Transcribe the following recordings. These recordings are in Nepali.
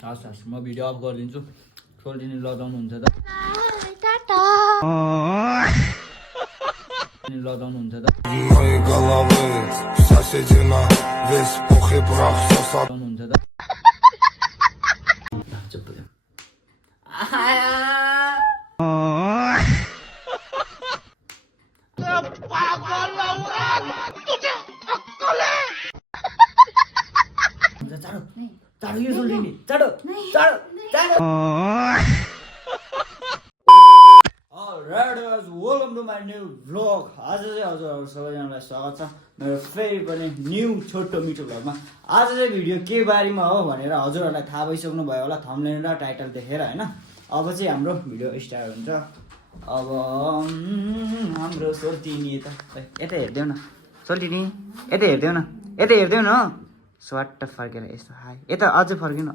हस् हस् म भिडियो अफ गरिदिन्छु सोल्टिनी लजाउनुहुन्छ त लजाउनुहुन्छ त लजाउनुहुन्छ त चुप चाँडो चाँडो यो सोल्टिनी चाँडो चाँडो चाँडो welcome to my new vlog. आज चाहिँ हजुरहरू सबैजनालाई स्वागत छ मेरो फेरि पनि न्यू छोटो मिठो भ्लगमा। आज चाहिँ भिडियो के बारेमा हो भनेर हजुरहरूलाई थाहा भइसक्नु भयो होला थम्बनेल र टाइटल देखेर होइन। अब चाहिँ हाम्रो भिडियो स्टार्ट हुन्छ। अब हाम्रो सोल्टिनी यता हेरिदेऊ न, सोल्टिनी यता हेरिदेऊ न, यता हेरिदेऊ न, स्वाट फर्केर यस्तो हाई यता अझै फर्किनु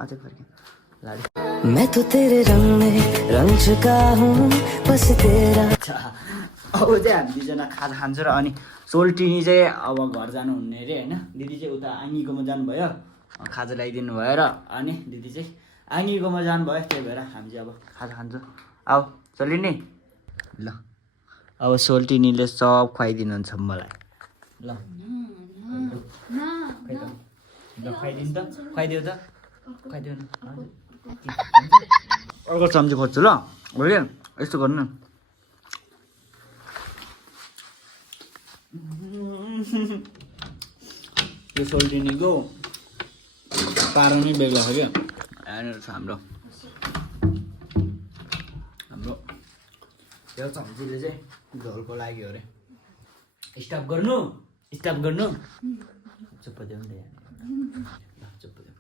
लाडी। मैं तो तेरे रंग में रंग चुका हूँ बस तेरा। अब चाहिँ हामी दुईजना खाजा खान्छ र अनि सोल्टिनी चाहिँ अब घर जानुहुने अरे होइन। दिदी चाहिँ उता आङ्गीकोमा जानुभयो, खाजा ल्याइदिनु भयो र अनि दिदी चाहिँ आङ्गीकोमा जानुभयो, त्यही भएर हामी चाहिँ अब खाजा खान्छौँ। अब सोल्टिनी ल अब सोल्टिनीले सब खुवाइदिनुहुन्छ मलाई ल ल खुवाइदिनु त, खुवाइदेऊ त, खुवाइदेऊ न। अर्को चम्ची खोज्छु ल ओके यस्तो गर्नु न। यो सोल्टिनीको पारो नै बेग्ला छ क्या। यहाँनिर छ हाम्रो यो चम्चीले चाहिँ झोलको लागि हो अरे। स्टप गर्नु चुप्प देऊ नि चुप्प देऊ।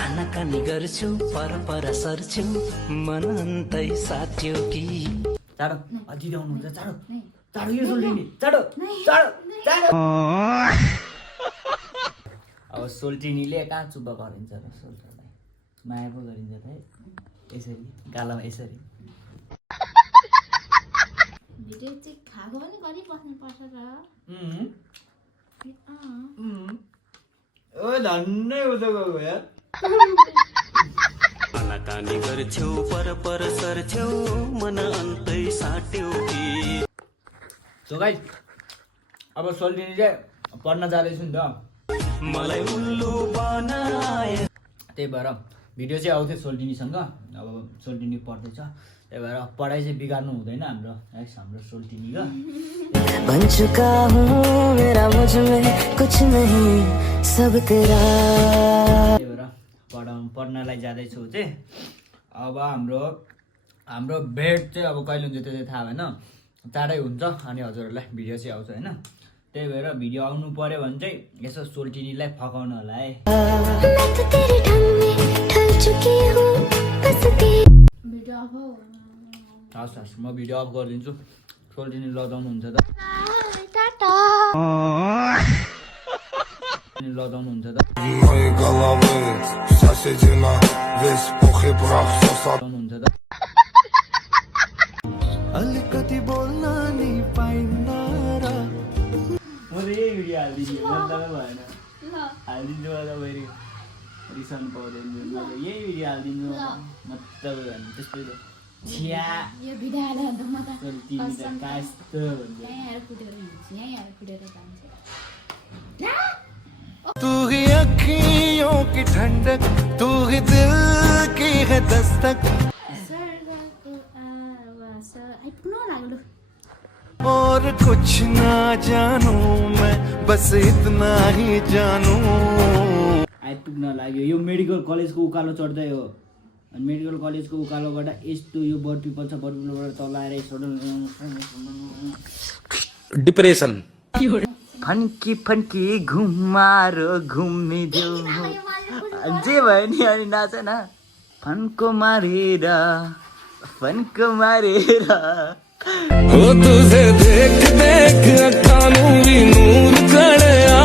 आनाकानी गर्छु पर सर्छु मन अन्तै साथ्यो कि। चाँडो अझै आउनुहुन्छ, चाँडो चाँडो यो सोल्टिनी चाँडो चाँडो चाँडो। अब सोल्टिनीले कहाँ चुप्प गरिन्छ र सोल्टरलाई माया पो गरिन्छ त है, यसरी गालामा यसरी। भिडियो चाहिँ खाएको पनि गरिबस्नुपर्छ र। ओ धन्नै उता गएको यार। आनाकानी गर्छु पर सर्छु मन अन्तै साट्यो कि। सो गाइस अब सोल्टिनी चाहिँ पढ्न जाँदैछु नि त, मलाई उल्लु बनाए। त्यही भएर भिडियो चाहिँ आउँथ्यो सोल्टिनीसँग। अब सोल्टिनी पढ्दैछ त्यही भएर पढाइ चाहिँ बिगार्नु हुँदैन हाम्रो है हाम्रो सोल्टिनीको। बन चुका हूँ मेरा मुझ में कुछ नहीं सब तेरा। त्यही भएर पढ्नलाई जाँदैछु चाहिँ। अब हाम्रो बेड चाहिँ अब कहिले हुन्छ त्यो चाहिँ थाहा भएन, चाँडै हुन्छ अनि हजुरहरूलाई भिडियो चाहिँ आउँछ होइन। त्यही भएर भिडियो आउनु पर्यो भने चाहिँ यसो सोल्टिनीलाई फकाउनु होला है। हस् हस् म भिडियो अफ गरिदिन्छु सोल्टिनी लजाउनुहुन्छ त लजाउनुहुन्छ त लजाउनुहुन्छ त। अलिकति बोल्न नि पाइन्न र म त यही भिडियो हालिदिन्छु भन्दा भएन, हालिदिन्छु होला फेरि रिसाउनु पाउँदैन। म त यही भिडियो हालिदिन्छु मतलब त्यस्तै त छिया यो भिडियो हाल्दा त म त तिमी त कास्तो भन्छ। यहीँ आएर कुदेर हिँड्छु, यहीँ आएर कुदेर जान्छु। तू ही अखियों की ठंडक, तू ही दिल की है दस्तक। स्वर्गको आवाज आइपुग्नु लाग्यो। और कुछ ना जानू मैं बस इतना ही जानू। आइपुग्न लाग्यो। यो मेडिकल कलेजको उकालो चढ्दै हो अनि मेडिकल कलेजको उकालोबाट यस्तो यो बट पिपल छ, बट पिपलबाट तल आएर यसो डिप्रेसन फन्की फन्की घुमारो घुमिदेऊ जे भयो नि अनि नाच न फन्को मारेर हो तुझे देख देख अखानों भी नूर चढ़या।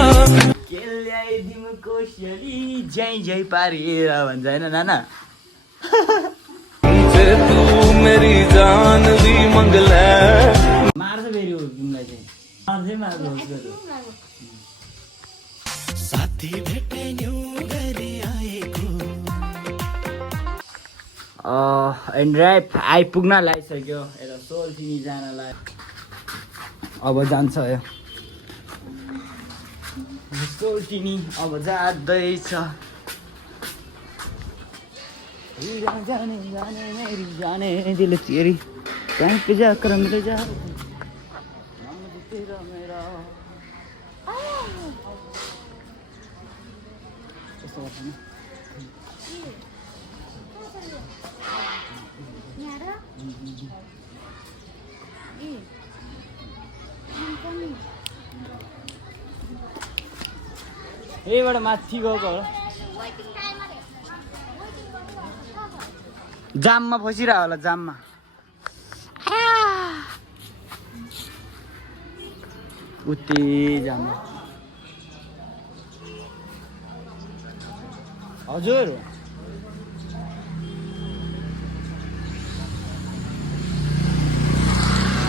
के ल्याइदिउँ कोसेली जै जै पारेर भन्छ होइन नाना। तू साथी भेटे न्यू गरी आएको एन्ड्राइप आइपुग्न लागिसक्यो यता सोल्टिनी जानलाई अब जान्छ यो सोल्टिनी अब जाँदैछ जाने जाने मेरी जाने दिल तेरी कहीं पे जाकर मिल जा तेरा मेरा यस्तो गर्छ नि यहीबाट माथि गएको होला जाममा फसिरह होला जाममा उति जाममा हजुर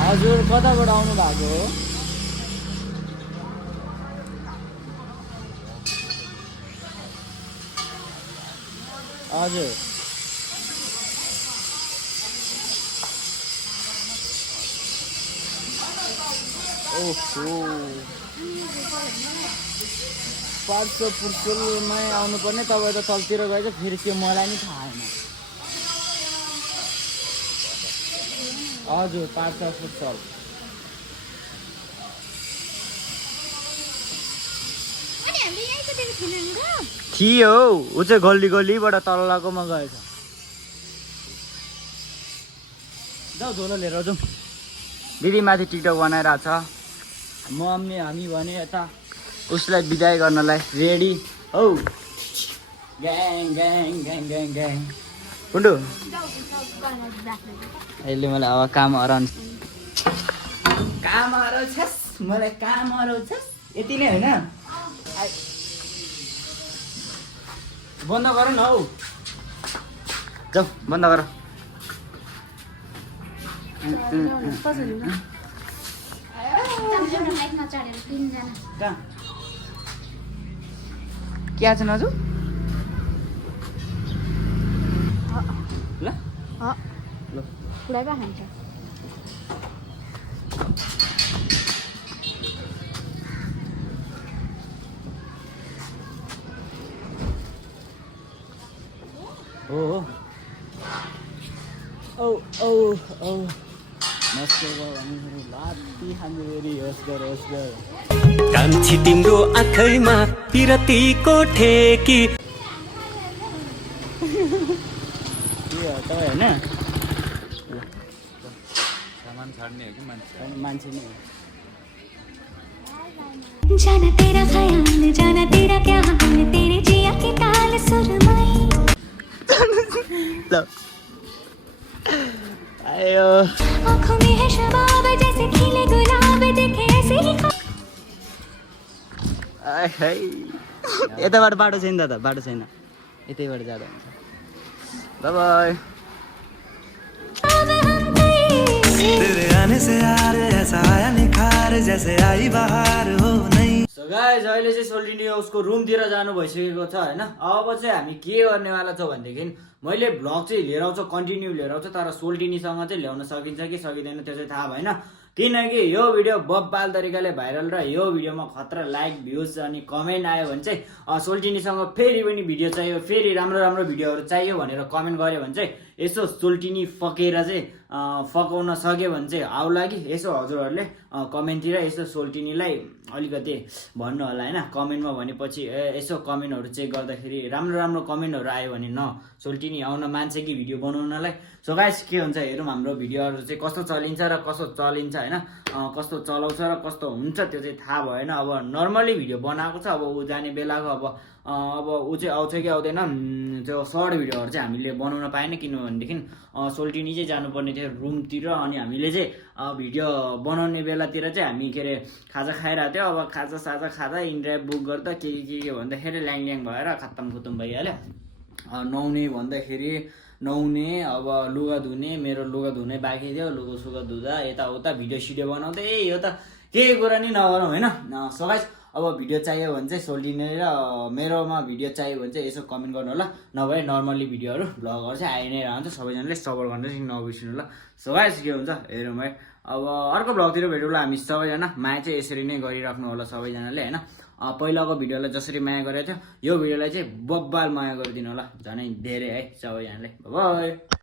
हजुर कताबाट आउनु भएको हो हजुर ओहो पार्सो पुर्सोलमै आउनुपर्ने तपाईँ त तलतिर गएछ फेरि त्यो मलाई नि थाहा छैन हजुर पार्सो फुटसल थियो ऊ चाहिँ गल्ली गल्लीबाट तल्लाकोमा गएछ जाऊ झोलो लिएर जाउँ दिदी माथि टिकटक बनाइरहेको छ मम्मी हामी भने यता उसलाई बिदाई गर्नलाई रेडी हौ gang gang gang gang gang कुन्डु अहिले मलाई अब काम हराउँछ मलाई काम हराउँछस् यति नै होइन बन्द गर न हौ जाऊ बन्द गर क्या छ नाजु ल ल पुरा खान्छ हो औ औ औ लाती हामी होस् गर कान्छी तिम्रो आँखैमा पिरतीको ठेकी तपाईँ होइन सामान छाड्ने हो कि मान्छे मान्छे नै जाना तेरा ख्याल जाना तेरा क्या हाल तेरे जिया की ताल सुरमई ल आयो आँखों में है शबाब जैसे खिले गुलाब देखे ऐसे ही यताबाट बाटो छैन दादा बाटो छैन यतैबाट जाँदा हुन्छ बाइ बाइ तेरे आने से यार ऐसा आया निखार जैसे आई बहार हो नहीं सो गाइस अहिले चाहिँ सोल्टिनी उसको रुमतिर जानु भइसकेको छ होइन अब चाहिँ हामी के गर्नेवाला छौँ भनेदेखि मैले भ्लग चाहिँ लिएर आउँछु कन्टिन्यू लिएर आउँछु तर सोल्टिनीसँग चाहिँ ल्याउन सकिन्छ कि सकिँदैन त्यो चाहिँ थाहा भएन किनकि यो भिडियो बब्बाल तरिकाले भाइरल र यो भिडियोमा खतरा लाइक भ्युज अनि कमेन्ट आयो भने चाहिँ सोल्टिनीसँग फेरि पनि भिडियो चाहियो फेरि राम्रो राम्रो भिडियोहरू चाहियो भनेर कमेन्ट गर्यो भने चाहिँ यसो सोल्टिनी फकेर चाहिँ फकाउन सक्यो भने चाहिँ आउला कि यसो हजुरहरूले कमेन्टतिर यसो सोल्टिनीलाई अलिकति भन्नु होला होइन कमेन्टमा भनेपछि यसो कमेन्टहरू चेक गर्दाखेरि राम्रो राम्रो कमेन्टहरू आयो भने न सोल्टिनी आउन मान्छे कि भिडियो बनाउनलाई सो गाइस के हुन्छ हेरौँ हाम्रो भिडियोहरू चाहिँ कस्तो चलिन्छ र कस्तो चलिन्छ होइन कस्तो चलाउँछ र कस्तो हुन्छ त्यो चाहिँ थाहा भएन अब नर्मली भिडियो बनाएको छ अब ऊ जाने बेलाको अब ऊ चाहिँ आउँछ कि आउँदैन त्यो सर्ट भिडियोहरू चाहिँ हामीले बनाउन पाएन किनभनेदेखि सोल्टिनी चाहिँ जानुपर्ने थियो रुमतिर अनि हामीले चाहिँ भिडियो बनाउने बेलातिर चाहिँ हामी के अरे खाजा खाइरहेको थियो अब खाजा साजा खाँदा इन्ड्राइभ बुक गर्दा के भन्दाखेरि ल्याङ ल्याङ भएर खत्तम खुत्तम भइहाल्यो नुहाउने भन्दाखेरि नुहाउने अब लुगा धुने मेरो लुगा धुने बाँकी थियो लुगा सुगा धुँदा यताउता भिडियो सिडियो बनाउँदै यो त केही कुरा नि नगरौँ होइन। सो गाइस अब भिडियो चाहियो भने चाहिँ सोल्टिने र मेरोमा भिडियो चाहियो भने चाहिँ यसो कमेन्ट गर्नु होला, नभए नर्मल्ली भिडियोहरू भ्लगहरू चाहिँ आइ नै रहन्छ। सबैजनाले सपोर्ट गर्न चाहिँ नबिर्सिनु होला। सो गाइस के हुन्छ हेरौँ है। अब अर्को भ्लगतिर भेटौँला हामी सबैजना। माया चाहिँ यसरी नै गरिराख्नु होला सबैजनाले होइन। पहिलाको भिडियोलाई जसरी माया गरेको थियो यो भिडियोलाई चाहिँ बब्बाल माया गरिदिनु होला, झनै धेरै है सबैजनाले। बाइ।